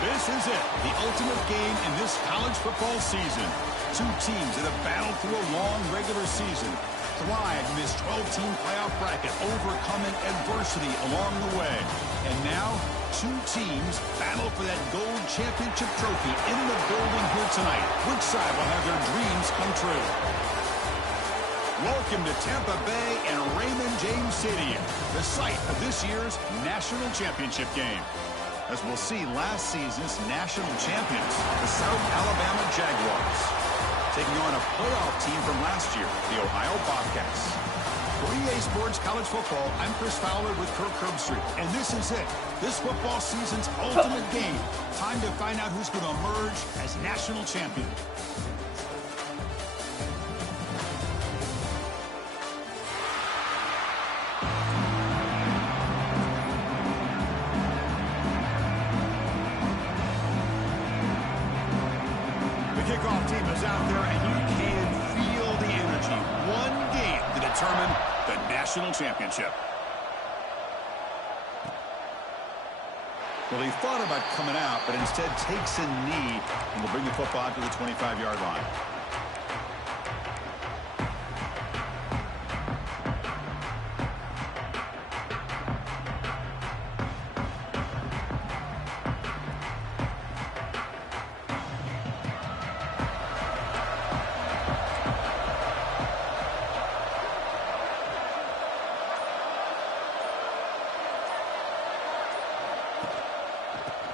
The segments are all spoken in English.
This is it, the ultimate game in this college football season. Two teams that have battled through a long regular season, thrived in this 12-team playoff bracket, overcoming adversity along the way. And now, two teams battle for that gold championship trophy in the building here tonight. Which side will have their dreams come true? Welcome to Tampa Bay and Raymond James Stadium, the site of this year's national championship game. As we'll see last season's national champions, the South Alabama Jaguars, taking on a playoff team from last year, the Ohio Bobcats. For EA Sports College Football, I'm Chris Fowler with Kirk Herbstreit, and this is it, this football season's ultimate game. Time to find out who's going to emerge as national champion. Kickoff team is out there, and you can feel the energy. One game to determine the national championship. Well, he thought about coming out, but instead takes a knee and will bring the football to the 25-yard line.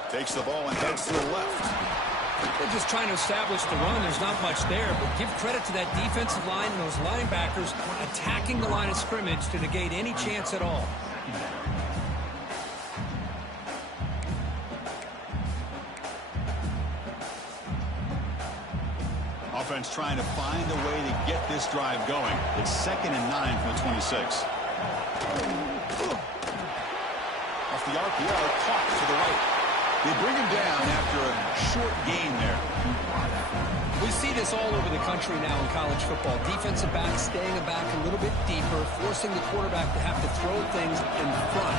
Takes the ball and heads to the left. They're just trying to establish the run. There's not much there, but give credit to that defensive line and those linebackers attacking the line of scrimmage to negate any chance at all. Offense trying to find a way to get this drive going. It's 2nd and 9 from the 26. Off the RPO, caught to the right. They bring him down after a short gain there. We see this all over the country now in college football. Defensive backs staying back a little bit deeper, forcing the quarterback to have to throw things in front.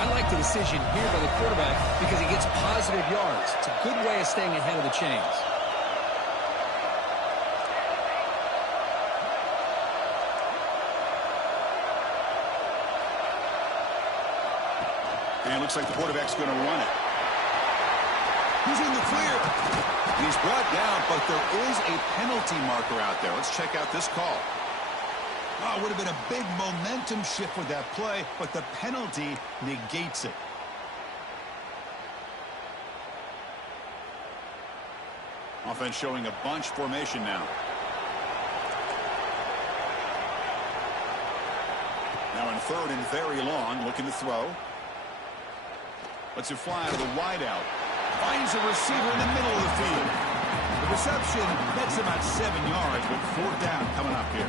I like the decision here by the quarterback because he gets positive yards. It's a good way of staying ahead of the chains. And it looks like the quarterback's going to run it. He's in the clear. He's brought down, but there is a penalty marker out there. Let's check out this call. Oh, it would have been a big momentum shift with that play, but the penalty negates it. Offense showing a bunch formation now. Now in 3rd and very long, looking to throw. Lets it fly to the wideout. Finds a receiver in the middle of the field. The reception nets about 7 yards, but 4th down coming up here.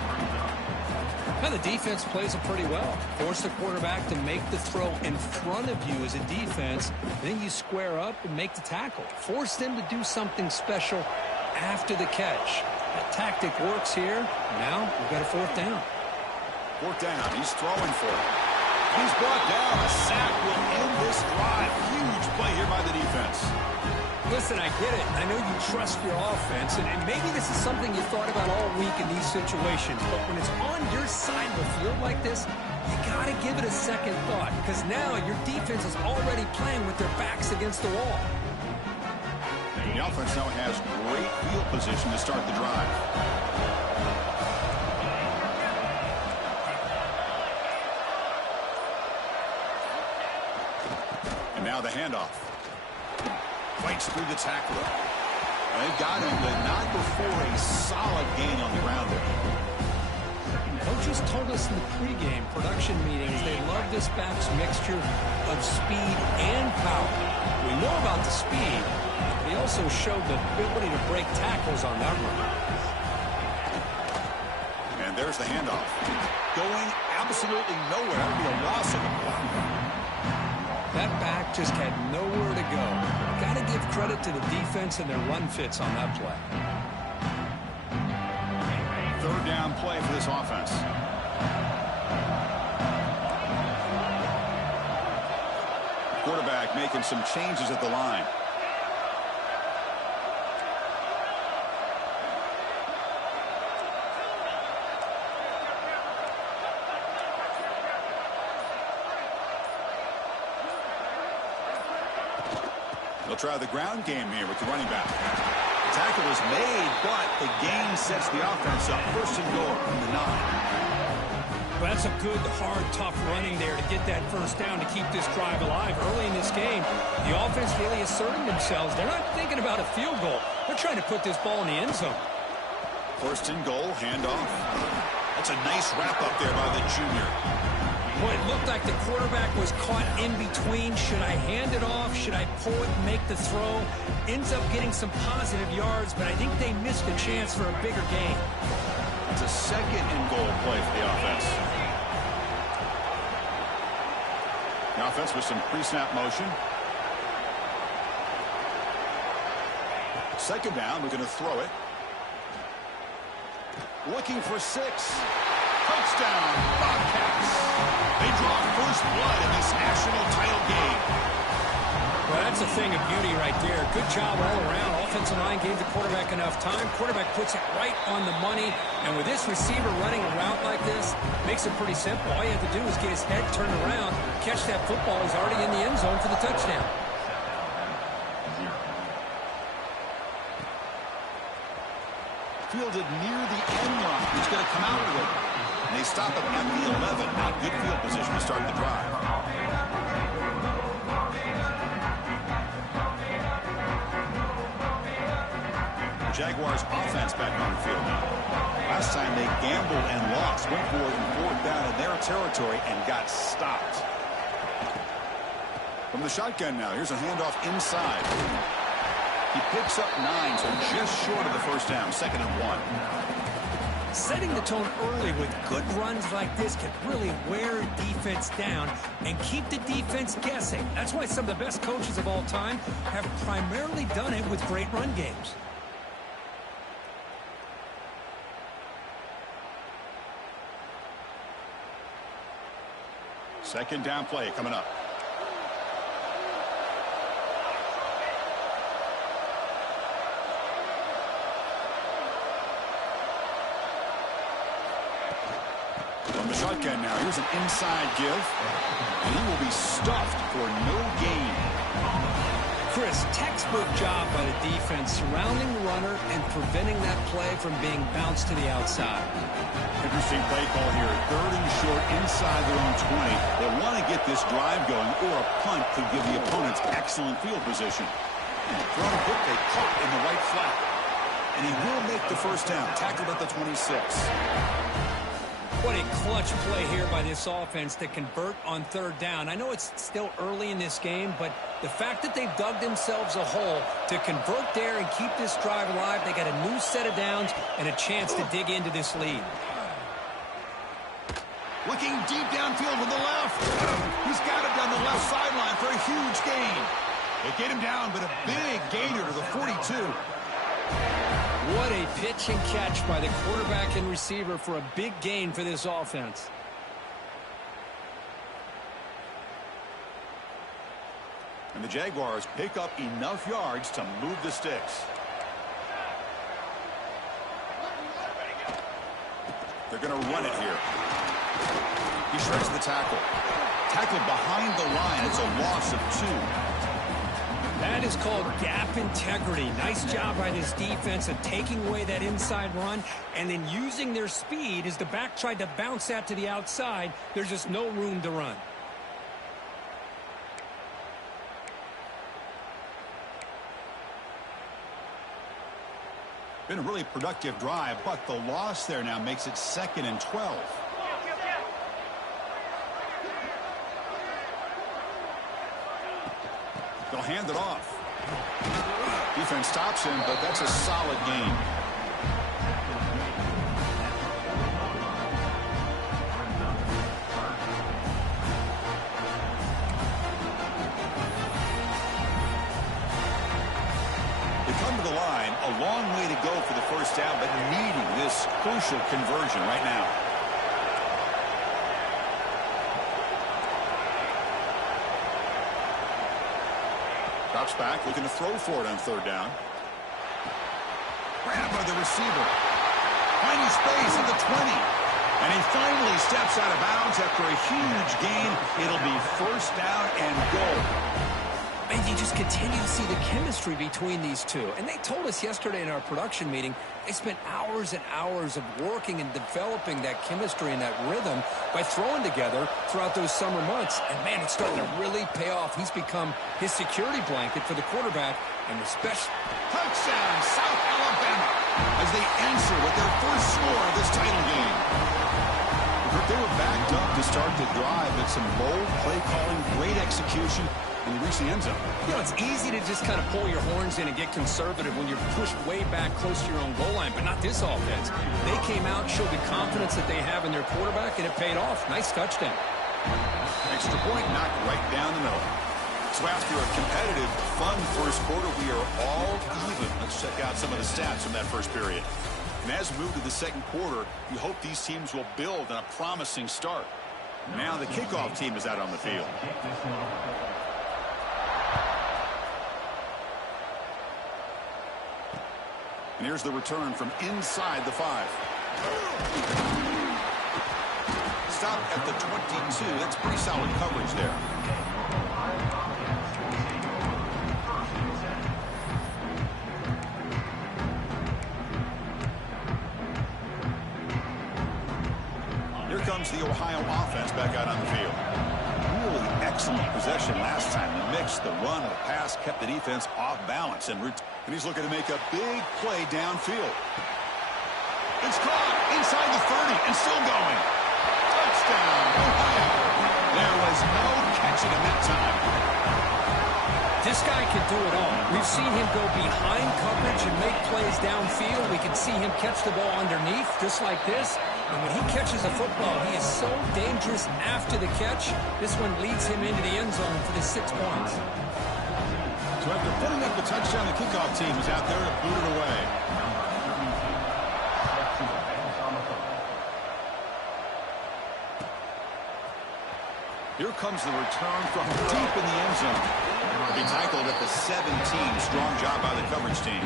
Now the defense plays it pretty well. Force the quarterback to make the throw in front of you as a defense. Then you square up and make the tackle. Force them to do something special after the catch. That tactic works here. Now we've got a 4th down. 4th down. He's throwing for it. He's brought down. A sack will end this drive. Huge play here by the defense. Listen, I get it. I know you trust your offense, and maybe this is something you thought about all week in these situations, but when it's on your side of the field like this, you got to give it a second thought, because now your defense is already playing with their backs against the wall. The offense now has great field position to start the drive. And now the handoff. Fights through the tackler. They got him, but not before a solid gain on the ground there. Coaches told us in the pregame production meetings they love this back's mixture of speed and power. We know about the speed. He also showed the ability to break tackles on that run. And there's the handoff. Going absolutely nowhere. That would be a loss in the play. That back just had nowhere to go. Got to give credit to the defense and their run fits on that play. 3rd down play for this offense. Quarterback making some changes at the line. They'll try the ground game here with the running back. The tackle is made, but the gain sets the offense up. First and goal from the 9. Well, that's a good, hard, tough running there to get that first down to keep this drive alive. Early in this game, the offense really asserting themselves. They're not thinking about a field goal. They're trying to put this ball in the end zone. First and goal, handoff. That's a nice wrap-up there by the junior. Boy, it looked like the quarterback was caught in between. Should I hand it off? Should I pull it and make the throw? Ends up getting some positive yards, but I think they missed a chance for a bigger gain. It's a second and goal play for the offense. The offense with some pre-snap motion. Second down, we're going to throw it. Looking for 6. Touchdown, Bobcats. They draw first blood in this national title game. Well, that's a thing of beauty right there. Good job all around. Offensive line gave the quarterback enough time. Quarterback puts it right on the money. And with this receiver running a route like this, makes it pretty simple. All you have to do is get his head turned around, catch that football. He's already in the end zone for the touchdown. Fielded near the end line. He's going to come out with it. And they stop him at the 11. Now good field position to start the drive. Jaguars offense back on the field now. Last time they gambled and lost. Went for it and 4th down in their territory and got stopped. From the shotgun now, here's a handoff inside. He picks up 9, so just short of the first down. 2nd and 1. Setting the tone early with good runs like this can really wear defense down and keep the defense guessing. That's why some of the best coaches of all time have primarily done it with great run games. Second down play coming up. From the shotgun now, here's an inside give. And he will be stuffed for no gain. Chris, textbook job by the defense surrounding the runner and preventing that play from being bounced to the outside. Interesting play call here. 3rd and short inside their own 20. They want to get this drive going, or a punt could give the opponents excellent field position. And thrown quickly, caught in the right flat. And he will make the first down. Tackled at the 26. What a clutch play here by this offense to convert on 3rd down. I know it's still early in this game, but the fact that they've dug themselves a hole to convert there and keep this drive alive, they got a new set of downs and a chance to dig into this lead. Looking deep downfield with the left. He's got it down the left sideline for a huge gain. They get him down, but a big gainer to the 42. What a pitch and catch by the quarterback and receiver for a big gain for this offense. And the Jaguars pick up enough yards to move the sticks. They're going to run it here. He shreds the tackle. Tackled behind the line. It's a loss of 2. That is called gap integrity. Nice job by this defense of taking away that inside run and then using their speed as the back tried to bounce that to the outside. There's just no room to run. Been a really productive drive, but the loss there now makes it 2nd and 12. They'll hand it off. Defense stops him, but that's a solid gain. They come to the line, a long way to go for the first down, but needing this crucial conversion right now. Drops back, looking to throw for it on 3rd down. Grabbed by the receiver. Finding space at the 20. And he finally steps out of bounds after a huge gain. It'll be 1st down and goal. And you just continue to see the chemistry between these two. And they told us yesterday in our production meeting, they spent hours and hours of working and developing that chemistry and that rhythm by throwing together throughout those summer months. And, man, it's starting to really pay off. He's become his security blanket for the quarterback, and especially... Touchdown, South Alabama, as they answer with their first score of this title game. They were backed up to start the drive, but some bold play calling, great execution, and they reached the end zone. You know, it's easy to just kind of pull your horns in and get conservative when you're pushed way back close to your own goal line, but not this offense. They came out, showed the confidence that they have in their quarterback, and it paid off. Nice touchdown. Extra point knocked right down the middle. So after a competitive, fun first quarter, we are all even. Let's check out some of the stats from that first period. And as we move to the second quarter, we hope these teams will build on a promising start. Now the kickoff team is out on the field. And here's the return from inside the 5. Stop at the 22. That's pretty solid coverage there. Here comes the Ohio offense back out on the field. Really excellent possession last time. The mix, the run, the pass kept the defense off balance. And he's looking to make a big play downfield. It's caught inside the 30 and still going. Touchdown, Ohio. There was no catching him that time. This guy can do it all. We've seen him go behind coverage and make plays downfield. We can see him catch the ball underneath, just like this. And when he catches a football, he is so dangerous after the catch. This one leads him into the end zone for the 6 points. So after putting up the touchdown, the kickoff team is out there to boot it away. Here comes the return from deep in the end zone. He tackled at the 17. Strong job by the coverage team.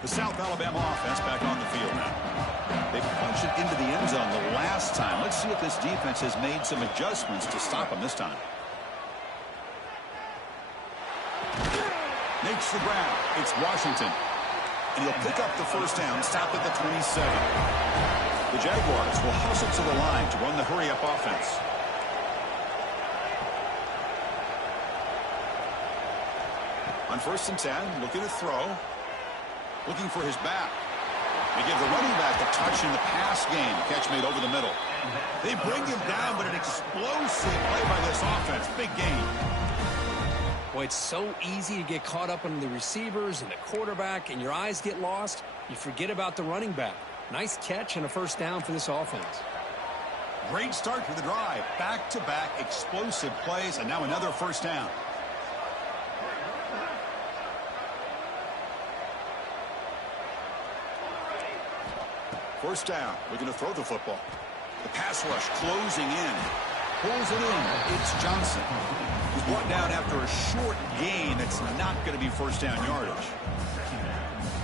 The South Alabama offense back on the field now. They punched it into the end zone the last time. Let's see if this defense has made some adjustments to stop them this time. Makes the grab. It's Washington. And he'll pick up the first down, stop at the 27. The Jaguars will hustle to the line to run the hurry-up offense. On 1st and 10, looking to throw. Looking for his back. They give the running back a touch in the pass game. Catch made over the middle. They bring him down, but an explosive play by this offense. Big gain. Boy, it's so easy to get caught up on the receivers and the quarterback, and your eyes get lost. You forget about the running back. Nice catch and a first down for this offense. Great start for the drive. Back-to-back explosive plays, and now another first down. First down, looking to throw the football. The pass rush closing in. Pulls it in. It's Johnson. He's brought down after a short gain. That's not going to be first down yardage.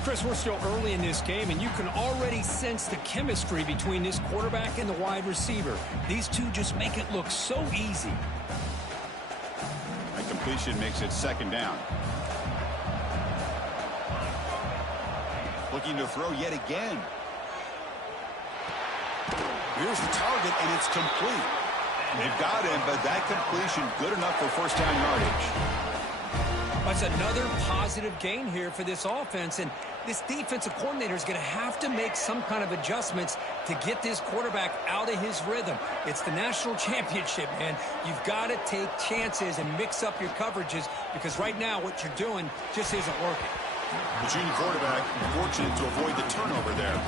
Chris, we're still early in this game, and you can already sense the chemistry between this quarterback and the wide receiver. These two just make it look so easy. That completion makes it second down. Looking to throw yet again. Here's the target, and it's complete. They've got him, but that completion good enough for first down yardage. That's another positive gain here for this offense, and this defensive coordinator is going to have to make some kind of adjustments to get this quarterback out of his rhythm. It's the national championship, man. You've got to take chances and mix up your coverages, because right now what you're doing just isn't working. The junior quarterback fortunate to avoid the turnover there.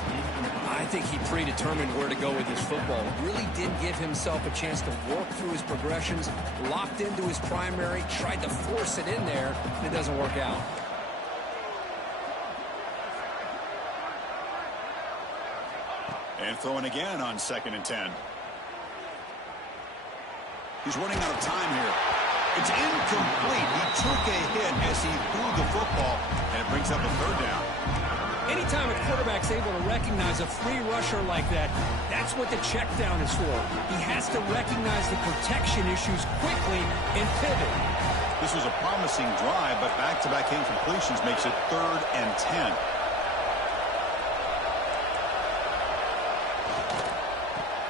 I think he predetermined where to go with his football. Really didn't give himself a chance to work through his progressions, locked into his primary, tried to force it in there, and it doesn't work out. And throwing again on 2nd and 10. He's running out of time here. It's incomplete. He took a hit as he threw the football, and it brings up a 3rd down. Anytime a quarterback's able to recognize a free rusher like that, that's what the check down is for. He has to recognize the protection issues quickly and pivot. This was a promising drive, but back-to-back incompletions makes it 3rd and 10.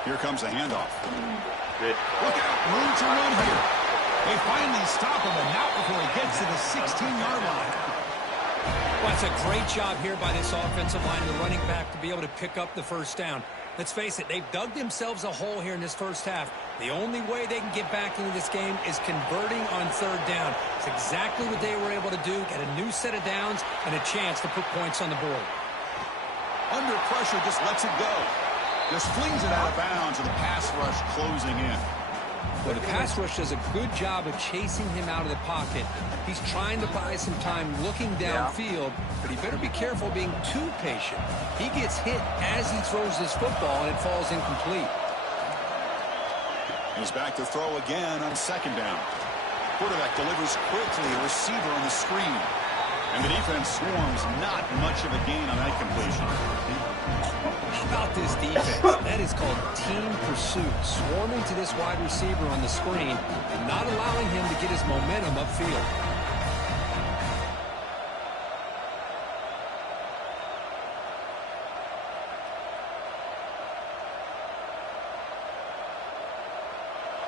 Here comes a handoff. Good. Look out, room to run here. They finally stop him, and not before he gets to the 16-yard line. Well, it's a great job here by this offensive line and the running back to be able to pick up the 1st down. Let's face it, they've dug themselves a hole here in this 1st half. The only way they can get back into this game is converting on 3rd down. It's exactly what they were able to do, get a new set of downs and a chance to put points on the board. Under pressure, just lets it go. Just flings it out of bounds, and the pass rush closing in. Well, the pass rush does a good job of chasing him out of the pocket. He's trying to buy some time looking downfield, but he better be careful being too patient. He gets hit as he throws this football, and it falls incomplete. He's back to throw again on 2nd down. Quarterback delivers quickly, a receiver on the screen. And the defense swarms, not much of a gain on that completion. How about this defense? That is called team pursuit. Swarming to this wide receiver on the screen and not allowing him to get his momentum upfield.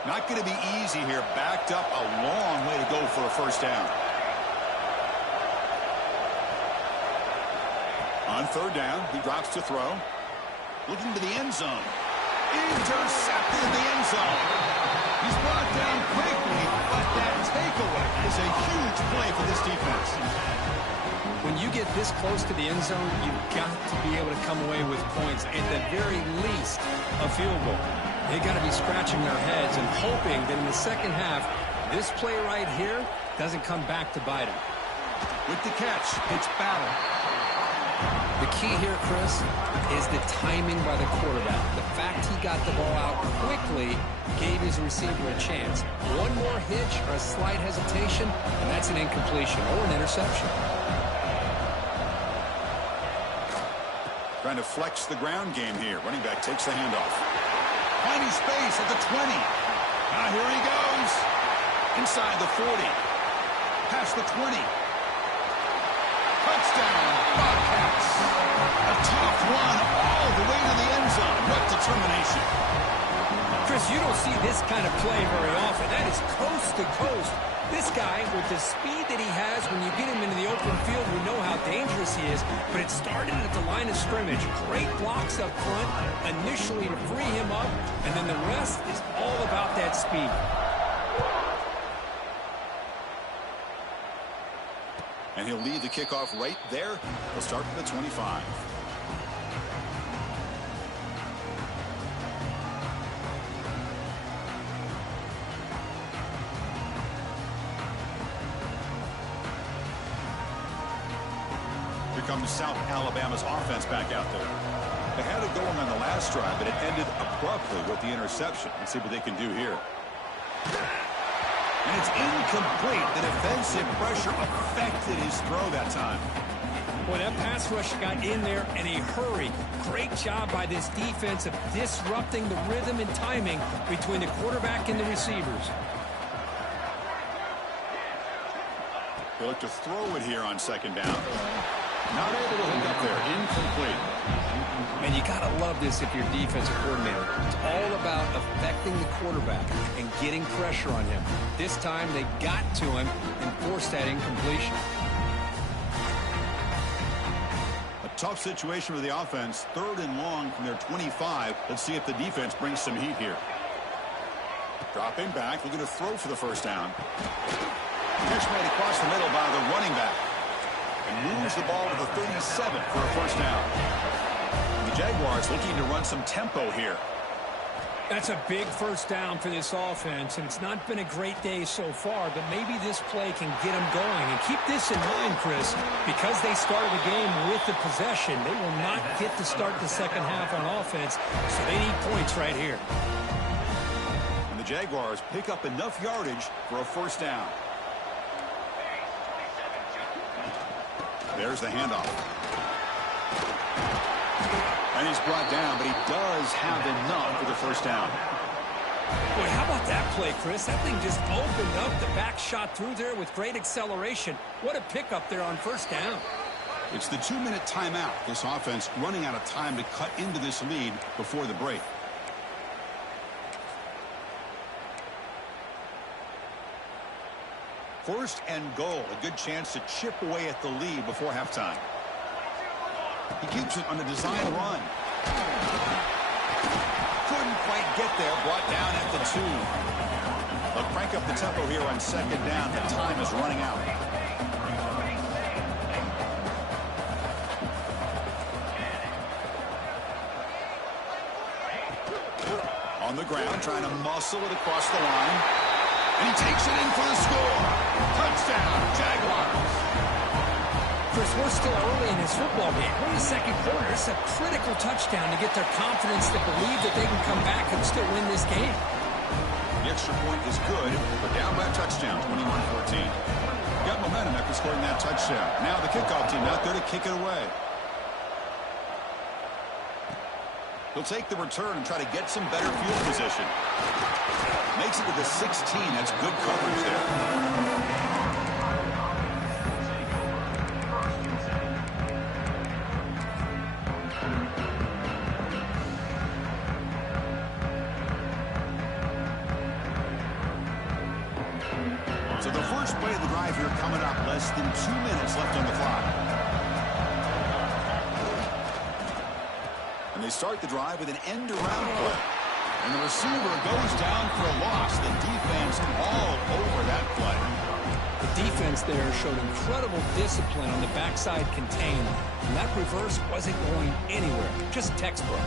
Not going to be easy here. Backed up a long way to go for a 1st down. On 3rd down, he drops to throw. Looking to the end zone. Intercepted in the end zone. He's brought down quickly, but that takeaway is a huge play for this defense. When you get this close to the end zone, you've got to be able to come away with points. At the very least, a field goal. They got to be scratching their heads and hoping that in the 2nd half, this play right here doesn't come back to bite them. With the catch, it's Battle. The key here, Chris, is the timing by the quarterback. The fact he got the ball out quickly gave his receiver a chance. One more hitch or a slight hesitation, and that's an incompletion or an interception. Trying to flex the ground game here. Running back takes the handoff. Finding space at the 20. Now here he goes. Inside the 40. Past the 20. Touchdown, Bobcats. A tough one all the way to the end zone. What determination. Chris, you don't see this kind of play very often. That is coast to coast. This guy, with the speed that he has, when you get him into the open field, we know how dangerous he is. But it started at the line of scrimmage. Great blocks up front, initially to free him up, and then the rest is all about that speed. And he'll lead the kickoff right there. He'll start from the 25. Here comes South Alabama's offense back out there. They had it going on the last drive, but it ended abruptly with the interception. Let's see what they can do here. And it's incomplete. The defensive pressure affected his throw that time. Boy, that pass rush got in there in a hurry. Great job by this defense of disrupting the rhythm and timing between the quarterback and the receivers. They look to throw it here on 2nd down. Not able to hook up there. Incomplete. And you got to love this if you're a defensive coordinator. It's all about affecting the quarterback and getting pressure on him. This time they got to him and forced that incompletion. A tough situation for the offense. 3rd and long from their 25. Let's see if the defense brings some heat here. Dropping back, looking to throw for the 1st down. Catch made across the middle by the running back. And moves the ball to the 37 for a 1st down. The Jaguars looking to run some tempo here. That's a big first down for this offense, and it's not been a great day so far, but maybe this play can get them going. And keep this in mind, Chris, because they started the game with the possession, they will not get to start the second half on offense, so they need points right here. And the Jaguars pick up enough yardage for a first down. There's the handoff. And he's brought down, but he does have enough for the first down. Boy, how about that play, Chris? That thing just opened up. The back shot through there with great acceleration. What a pickup there on first down. It's the 2-minute timeout. This offense running out of time to cut into this lead before the break. First and goal. A good chance to chip away at the lead before halftime. He keeps it on the design run. Couldn't quite get there. Brought down at the 2. They'll crank up the tempo here on second down. The time is running out. On the ground, trying to muscle it across the line. And he takes it in for the score. Touchdown, Jaguars. Chris, we're still early in this football game. We're in the second quarter. It's a critical touchdown to get their confidence to believe that they can come back and still win this game. The extra point is good, but down by a touchdown, 21-14. Got momentum after scoring that touchdown. Now the kickoff team out there to kick it away. He'll take the return and try to get some better field position. Makes it to the 16. That's good coverage there. So the first play of the drive here coming up. Less than 2 minutes left on the clock. And they start the drive with an end-around play. And the receiver goes down for a loss. The defense all over that play. The defense there showed incredible discipline on the backside contain. And that reverse wasn't going anywhere. Just textbook.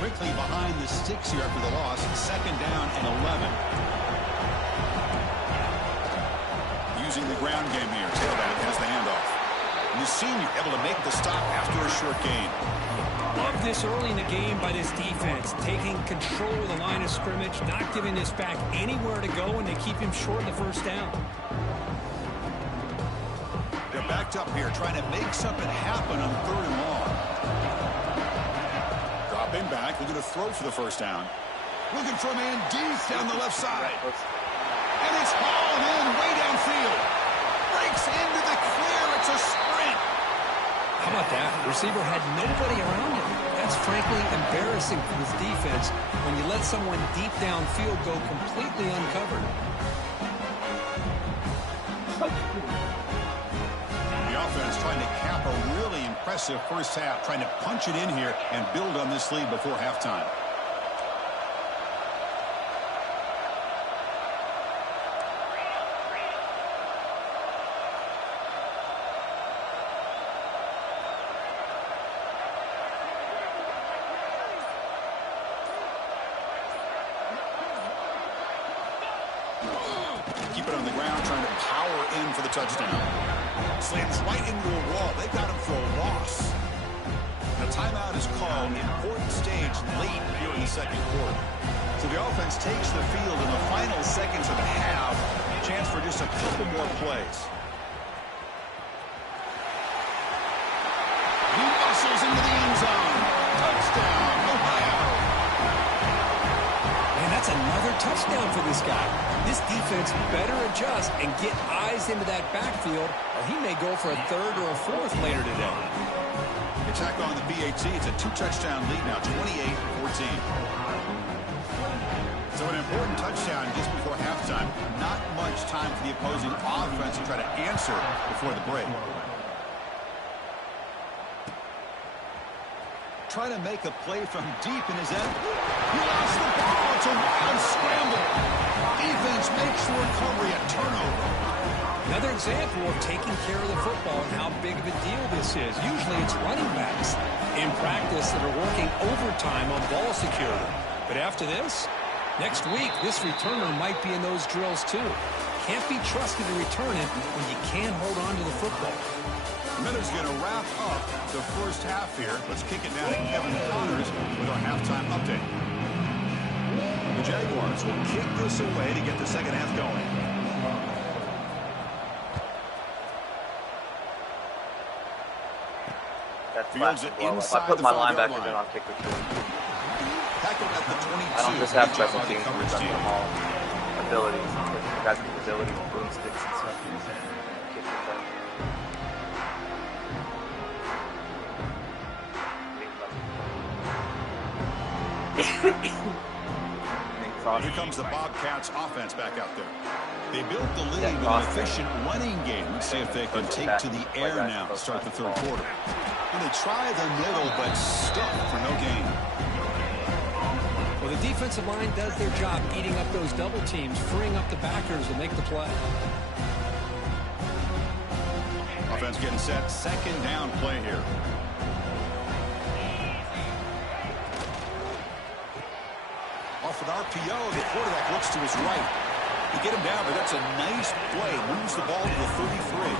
Quickly behind the sticks here after the loss. Second down and 11. Using the ground game here. Tailback has the handoff. And the senior able to make the stop after a short gain. Love this early in the game by this defense. Taking control of the line of scrimmage, not giving this back anywhere to go, and they keep him short of the first down. They're backed up here trying to make something happen on third and long. Dropping back, looking to throw for the first down. Looking for a man deep down the left side. And it's hauled in way downfield. Breaks into the clear. It's a sprint. How about that? The receiver had nobody around him. That's frankly embarrassing for this defense when you let someone deep downfield go completely uncovered. The offense trying to cap a really impressive first half, trying to punch it in here and build on this lead before halftime. Keep it on the ground, trying to power in for the touchdown. Slams right into a wall. They got him for a loss. The timeout is called. Important stage late here in the second quarter. So the offense takes the field in the final seconds of the half. Chance for just a couple more plays. He muscles into the end zone. Touchdown, Ohio. And that's another touchdown for this guy. This defense better adjust and get eyes into that backfield, or he may go for a third or a fourth later today. They tack on the BAT. It's a 2-touchdown lead now, 28-14. So an important touchdown just before halftime. Not much time for the opposing offense to try to answer before the break. Trying to make a play from deep in his end. He lost the ball. It's a wild scramble. Defense makes the recovery, a turnover. example of taking care of the football and how big of a deal this is. Usually it's running backs in practice that are working overtime on ball security. But after this, next week, this returner might be in those drills too. Can't be trusted to return it when you can't hold on to the football. Miller's going to wrap up the first half here. Let's kick it down to Kevin Connors with our halftime update. The Jaguars will kick this away to get the second half going. That's if I put my linebackers in, I'll kick the field. Tackled at the 22. I don't just have special teams, I've got all abilities. I got the ability to broomsticks and stuff. Kick the Here comes the Bobcats offense back out there. They built the lead with an efficient running game. Let's see if they can take to the air now to start the third quarter. And they try the middle, but stuck for no gain. Well, the defensive line does their job eating up those double teams, freeing up the backers to make the play. Offense getting set. Second down play here. Off an RPO, the quarterback looks to his right. You get him down, but that's a nice play. Moves the ball to the 33.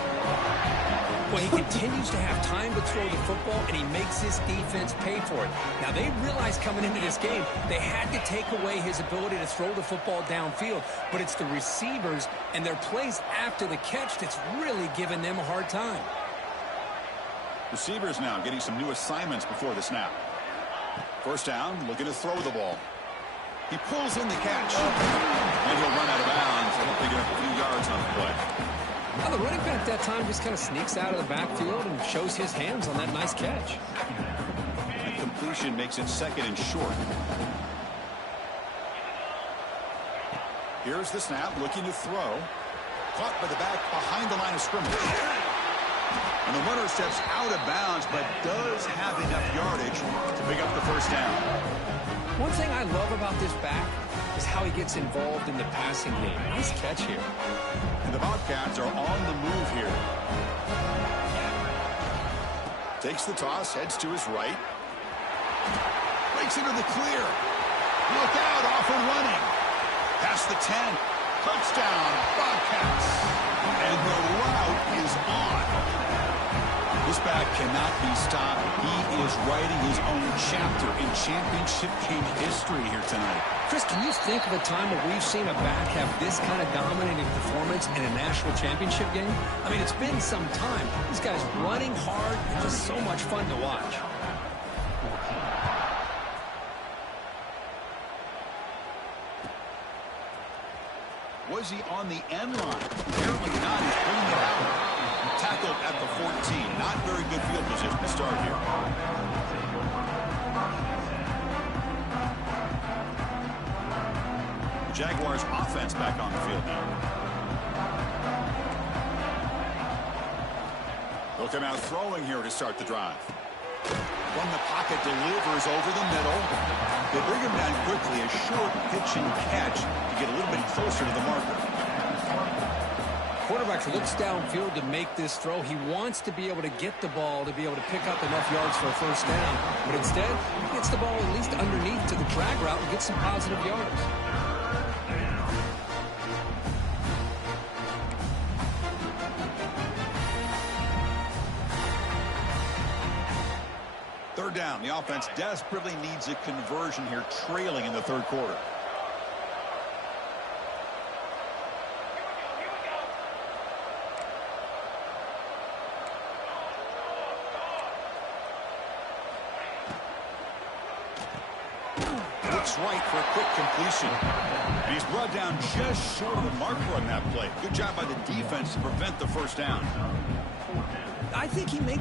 Well, he continues to have time to throw the football, and he makes his defense pay for it. Now, they realized coming into this game, they had to take away his ability to throw the football downfield, but it's the receivers and their plays after the catch that's really giving them a hard time. Receivers now getting some new assignments before the snap. First down, looking to throw the ball. He pulls in the catch. And he'll run out of bounds. It'll pick up a few yards on the play. Now, the running back that time just kind of sneaks out of the backfield and shows his hands on that nice catch. And completion makes it second and short. Here's the snap, looking to throw. Caught by the back behind the line of scrimmage. And the runner steps out of bounds, but does have enough yardage to pick up the first down. One thing I love about this back is how he gets involved in the passing game. Nice catch here. And the Bobcats are on the move here. Takes the toss, heads to his right. Breaks into the clear. Look out, off and running. Past the 10. Touchdown, Bobcats. And the route is on. This back cannot be stopped. He is writing his own chapter in championship game history here tonight. Chris, can you think of a time where we've seen a back have this kind of dominating performance in a national championship game? I mean, it's been some time. This guy's running hard and just so much fun to watch. Was he on the end line? Apparently not. He's bringing it out. Tackled at the 14. Not very good field position to start here. The Jaguars offense back on the field now. They'll come out throwing here to start the drive. From the pocket, delivers over the middle. They bring him down quickly. A short pitch and catch to get a little bit closer to the marker. Quarterback looks downfield to make this throw. He wants to be able to get the ball to be able to pick up enough yards for a first down. But instead, he gets the ball at least underneath to the drag route and gets some positive yards. Third down. The offense desperately needs a conversion here, trailing in the third quarter. Looks right for a quick completion. And he's brought down just short of the marker on that play. Good job by the defense to prevent the first down. I think he makes